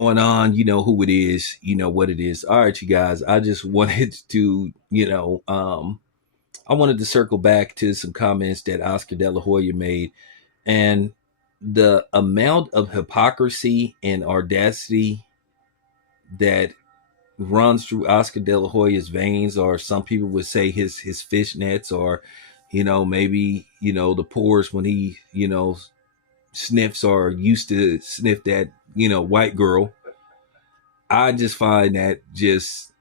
on, you know who it is, you know what it is. All right, you guys. I just wanted to, I wanted to circle back to some comments that Oscar De La Hoya made, and the amount of hypocrisy and audacity that runs through Oscar De La Hoya's veins, or some people would say his fishnets, or maybe the pores when he sniffs or used to sniff that white girl. I just find that just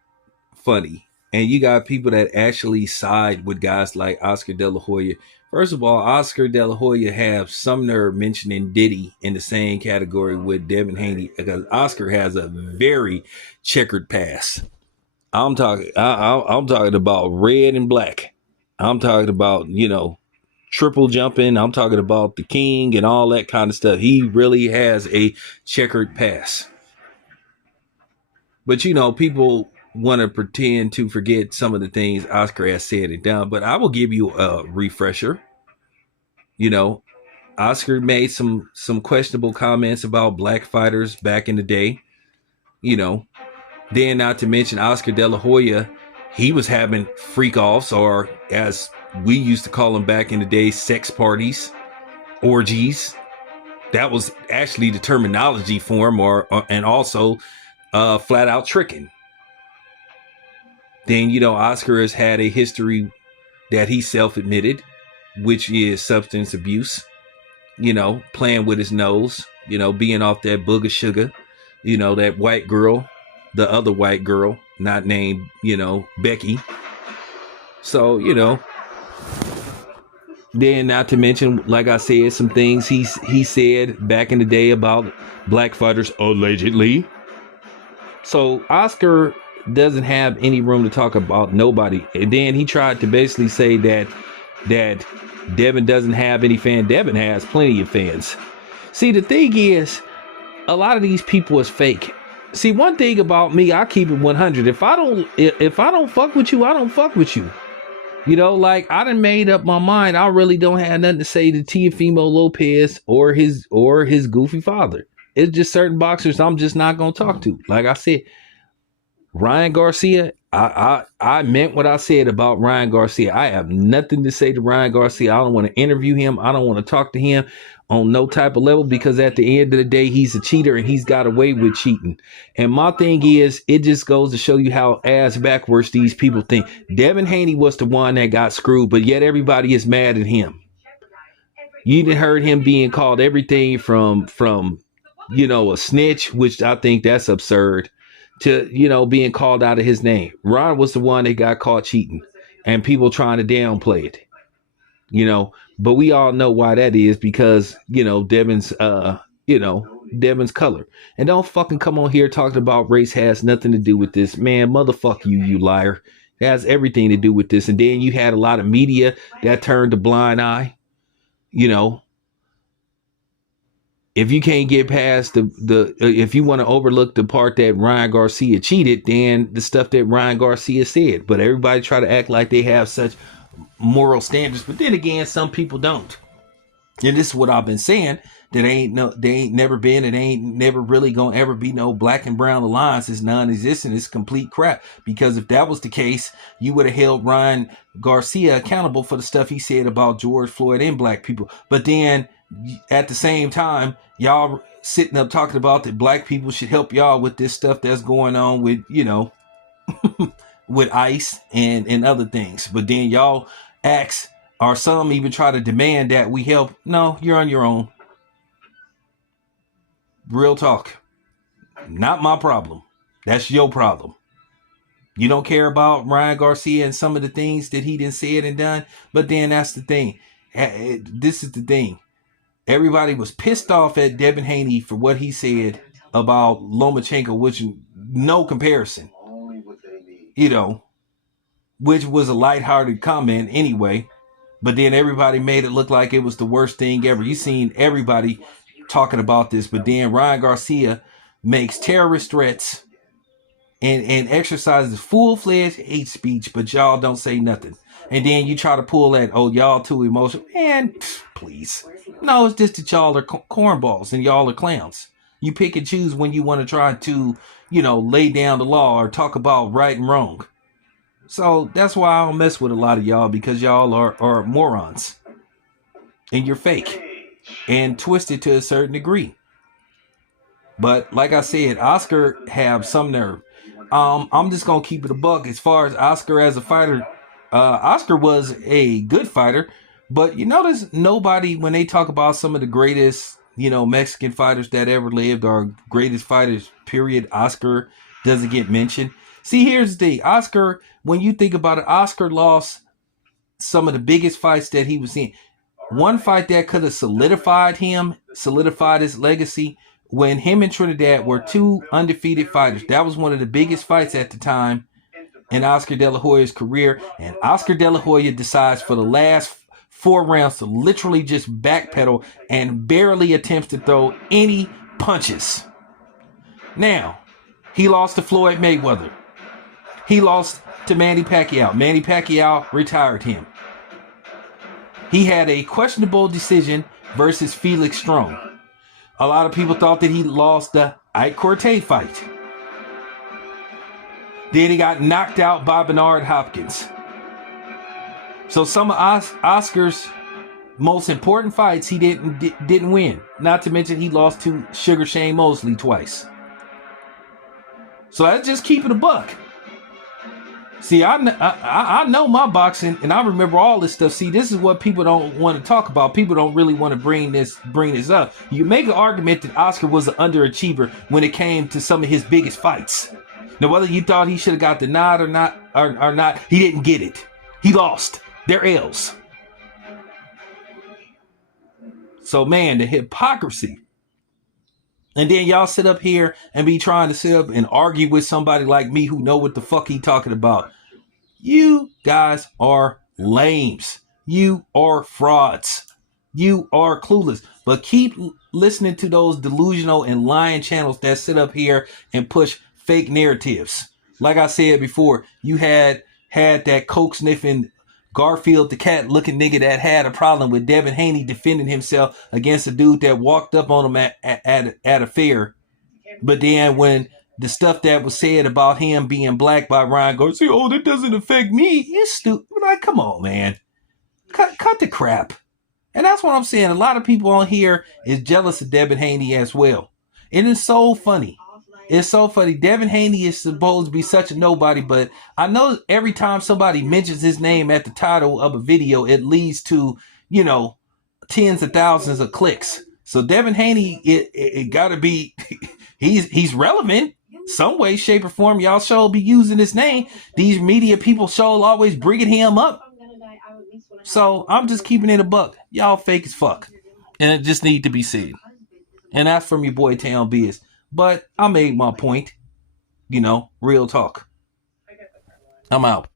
funny. And you got people that actually side with guys like Oscar De La Hoya. First of all, Oscar De La Hoya have some nerve mentioning Diddy in the same category with Devin Haney, because Oscar has a very checkered past. I'm talking about red and black. I'm talking about triple jumping. I'm talking about the king and all that kind of stuff. He really has a checkered past. But people want to pretend to forget some of the things Oscar has said and done. But I will give you a refresher. Oscar made some questionable comments about black fighters back in the day. Then not to mention Oscar De La Hoya, he was having freak offs, or as we used to call them back in the day, sex parties, orgies. That was actually the terminology for him, and also flat out tricking. Then Oscar has had a history that he self-admitted, which is substance abuse. Playing with his nose. Being off that booger sugar. That white girl, the other white girl, not named Becky. So then not to mention, like I said, some things he said back in the day about black fighters allegedly. So Oscar doesn't have any room to talk about nobody. And then he tried to basically say that Devin doesn't have any fans. Devin has plenty of fans. See, the thing is, a lot of these people is fake. See, one thing about me, I keep it 100. If I don't fuck with you, I don't fuck with you. Like, I done made up my mind. I really don't have nothing to say to Teofimo Lopez or his goofy father. It's just certain boxers I'm just not gonna talk to. Like I said, Ryan Garcia, I meant what I said about Ryan Garcia. I have nothing to say to Ryan Garcia. I don't want to interview him. I don't want to talk to him on no type of level, because at the end of the day, he's a cheater and he's got away with cheating. And my thing is, it just goes to show you how ass backwards these people think. Devin Haney was the one that got screwed, but yet everybody is mad at him. You didn't heard him being called everything from a snitch, which I think that's absurd, to being called out of his name. Ron was the one that got caught cheating, and people trying to downplay it. But we all know why that is, because Devin's Devin's color. And don't fucking come on here talking about race has nothing to do with this. Man, motherfuck you, you liar. It has everything to do with this. And then you had a lot of media that turned a blind eye. If you can't get past if you want to overlook the part that Ryan Garcia cheated, then the stuff that Ryan Garcia said. But everybody try to act like they have such moral standards. But then again, some people don't. And this is what I've been saying, that they ain't never been, and ain't never really gonna ever be no black and brown alliance. Is non-existent. It's complete crap. Because if that was the case, you would have held Ryan Garcia accountable for the stuff he said about George Floyd and black people. But then at the same time, y'all sitting up talking about that black people should help y'all with this stuff that's going on with with ICE and other things. But then y'all ask, or some even try to demand that we help. No, you're on your own. Real talk. Not my problem. That's your problem. You don't care about Ryan Garcia and some of the things that he done said and done. But then that's the thing. This is the thing. Everybody was pissed off at Devin Haney for what he said about Lomachenko, which no comparison. Which was a lighthearted comment anyway. But then everybody made it look like it was the worst thing ever. You seen everybody talking about this. But then Ryan Garcia makes terrorist threats and exercises full-fledged hate speech, but y'all don't say nothing. And then you try to pull that, oh, y'all too emotional. Man, please. No, it's just that y'all are cornballs and y'all are clowns. You pick and choose when you want to try to, lay down the law or talk about right and wrong. So that's why I don't mess with a lot of y'all, because y'all are morons. And you're fake and twisted to a certain degree. But like I said, Oscar have some nerve. I'm just gonna keep it a buck. As far as Oscar as a fighter, Oscar was a good fighter, but you notice nobody, when they talk about some of the greatest, Mexican fighters that ever lived, or greatest fighters, period, Oscar doesn't get mentioned. See, here's the thing. Oscar, when you think about it, Oscar lost some of the biggest fights that he was in. One fight that could have solidified his legacy, when him and Trinidad were two undefeated fighters. That was one of the biggest fights at the time in Oscar De La Hoya's career. And Oscar De La Hoya decides for the last 4 rounds to literally just backpedal and barely attempts to throw any punches. Now, he lost to Floyd Mayweather. He lost to Manny Pacquiao. Manny Pacquiao retired him. He had a questionable decision versus Felix Strong. A lot of people thought that he lost the Ike Corte fight. Then he got knocked out by Bernard Hopkins. So some of Oscar's most important fights he didn't win. Not to mention he lost to Sugar Shane Mosley twice. So let's just keep it a buck. See, I know my boxing, and I remember all this stuff. See, this is what people don't want to talk about. People don't really want to bring this up. You make an argument that Oscar was an underachiever when it came to some of his biggest fights. Now, whether you thought he should have got the nod or not, he didn't get it. He lost. They're L's. So, man, the hypocrisy. And then y'all sit up here and be trying to sit up and argue with somebody like me who know what the fuck he talking about. You guys are lames. You are frauds. You are clueless. But keep listening to those delusional and lying channels that sit up here and push fake narratives. Like I said before, you had that coke sniffing Garfield the cat looking nigga that had a problem with Devin Haney defending himself against a dude that walked up on him at a fair. But then when the stuff that was said about him being black by Ryan Garcia, oh, that doesn't affect me. It's stupid. Like, come on, man. Cut the crap. And that's what I'm saying. A lot of people on here is jealous of Devin Haney as well. And it's so funny. It's so funny. Devin Haney is supposed to be such a nobody, but I know every time somebody mentions his name at the title of a video, it leads to, tens of thousands of clicks. So Devin Haney, it gotta be, he's relevant some way, shape, or form. Y'all sure be using his name. These media people sure always bringing him up. So I'm just keeping it a buck. Y'all fake as fuck. And it just need to be said. And that's from your boy Town Biz. But I made my point. Real talk. I'm out.